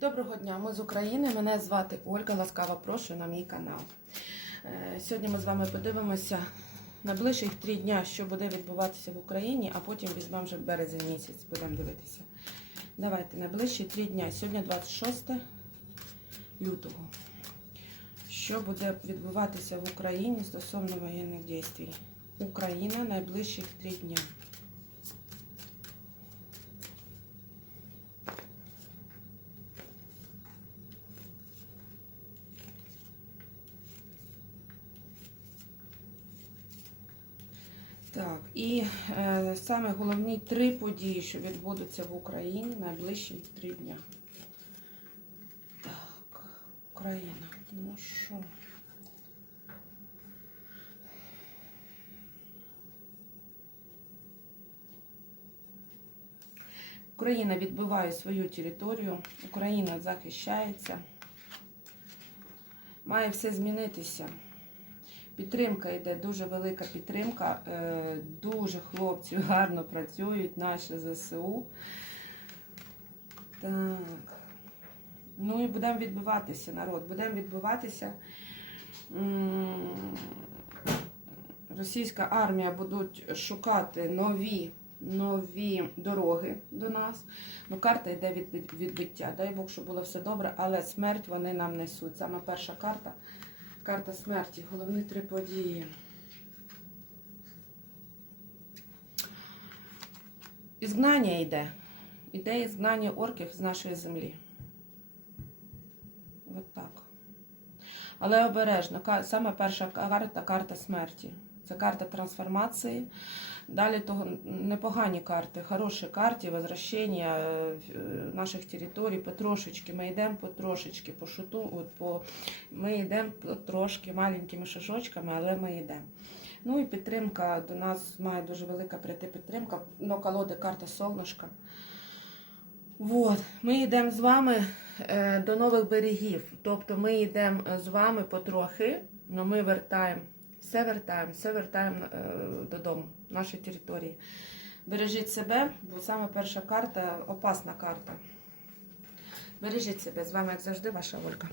Доброго дня, ми з України. Мене звати Ольга. Ласкаво прошу на мій канал. Е, Сьогодні ми з вами подивимося найближчих три дня, що буде відбуватися в Україні, а потім візьмемо вже березень місяць, будемо дивитися. Давайте найближчі три дня. Сьогодні 26 лютого. Що буде відбуватися в Україні стосовно воєнних дій? Україна найближчих три дня. Так, і е, саме головні три події, що відбудуться в Україні найближчі три дня. Так, Україна. Ну що? Україна відбиває свою територію, Україна захищається. Має все змінитися. Підтримка йде, дуже велика підтримка. Е, Дуже хлопці гарно працюють, наші ЗСУ. Так. Ну і будемо відбиватися, народ. Будемо відбиватися. Російська армія будуть шукати нові, нові дороги до нас. Ну, карта йде від від- відбиття. Дай Бог, щоб було все добре, але смерть вони нам несуть. Саме перша карта. Карта смерті, головні три події. Ізгнання йде. Іде ізгнання орків з нашої землі. От так. Але обережно. Саме перша карта карта смерті. Це карта трансформації. Далі того непогані карти, хороші карти, возвращення е, наших територій потрошечки. Ми йдемо потрошечки, по шуту, от по ми йдемо трошки маленькими шажочками, але ми йдемо. Ну і підтримка до нас має дуже велика прийти підтримка. Ну, колоди карта сонечка. Вот. Ми йдемо з вами е, до нових берегів. Тобто ми йдемо з вами потрохи, але ми вертаємо, все вертаємо, все вертаємо е, додому, нашої території. Бережіть себе, бо саме перша карта опасна карта. Бережіть себе. З вами, як завжди, ваша Ольга.